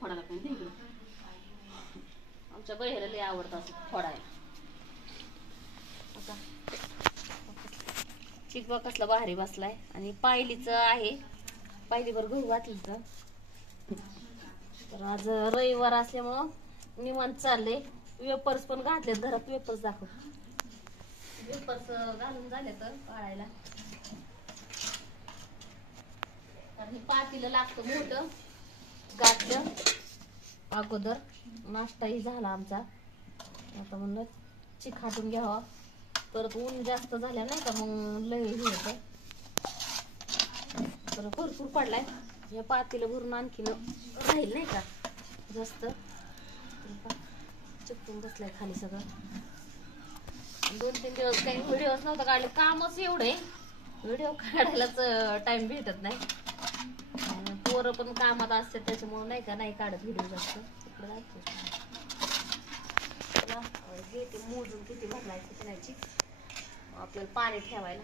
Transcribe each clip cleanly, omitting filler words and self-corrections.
फोडायला पण तिकडं आमच्या बहिणीला लय आवडतं असं फोडायला. आता चिकवा कसला भारी बसलाय आणि पायलीच आहे. पायलीवर गहू घातलं. तर आज रविवार असल्यामुळं निवांत चालले. वेपर्स पण घातले घरात. वेपर्स दाखव. वेपर्स घालून झाले तर पाळायला. कारण हे पातीला लागतं मोठं. घातलं अगोदर. नाश्ताही झाला आमचा. आता म्हणलं चिक खाटून घ्यावा. परत ऊन जास्त झाल्या नाही का मग लय हे होतं. तर भरपूर पडलाय. या पातीला भरून आणखीन राहील नाही का जास्त. चिपकून बसलाय खाली सगळं. 2-3 दिवस काही व्हिडिओच नव्हता काढले. कामच एवढे व्हिडिओ काढायलाच टाइम भेटत नाही. पोरं पण कामात असते त्याच्यामुळे नाही का नाही काढत व्हिडिओ जास्त. तिकडे जायचं घेते मोजून किती भरलाय किती नाही. आपल्याला पाणी ठेवायला.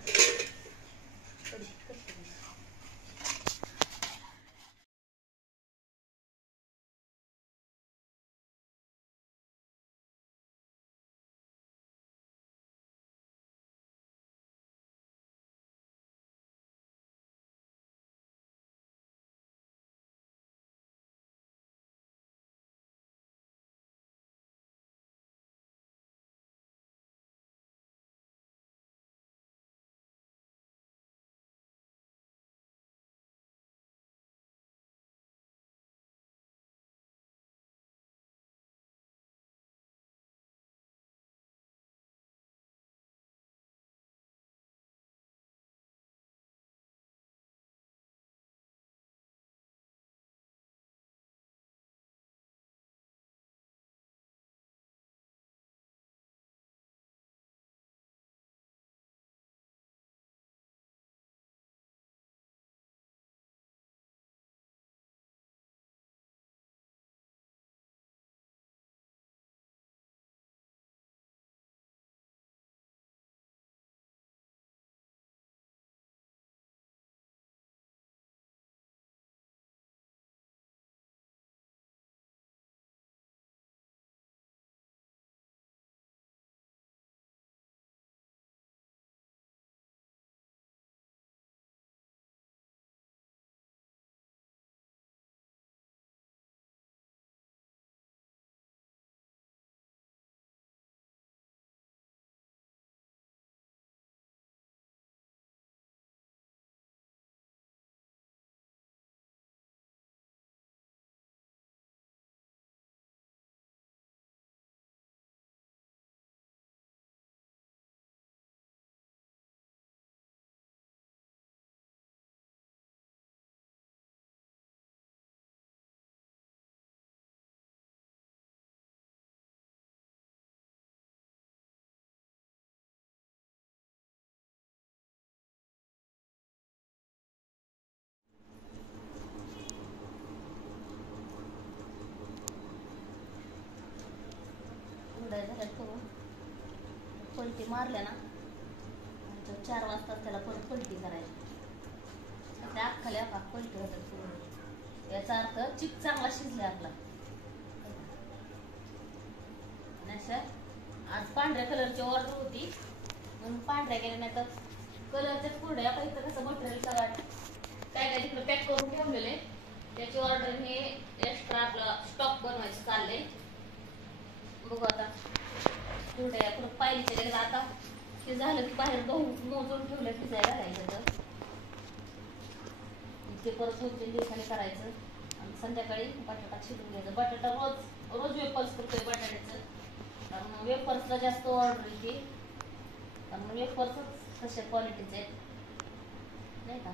पलटी मारल्या ना 4 वाजता त्याला परत पलटी करायची. त्या अख्खाल्या पलटी होतात. याचा अर्थ चिक चांगला शिजला आपला. आज पांढऱ्या कलरची ऑर्डर होती म्हणून पांढऱ्या केल्या. नाही तर कलरच्याच कुरड्या. आता इथं कसं मटेरियल सगळं काय काय तिकडे पॅक करून ठेवलेले. त्याची ऑर्डर हे एक्स्ट्रा आपला स्टॉक बनवायचं चाललंय. बघू आता कुरड्या परत पायलीच्या गेल्या. आता ते झालं की बाहेर गहू मोजून ठेवलं भिजायला घालायचं. तर ते परत 2-3 दिवसांनी करायचं. आणि संध्याकाळी बटाटा शिजून घ्यायचं. बटाटा रोज वेपर्स करतोय बटाट्याचं. कारण वेपर्सला जास्त ऑर्डर येते. कारण वेपर्सच तशा क्वालिटीचे आहेत नाही का.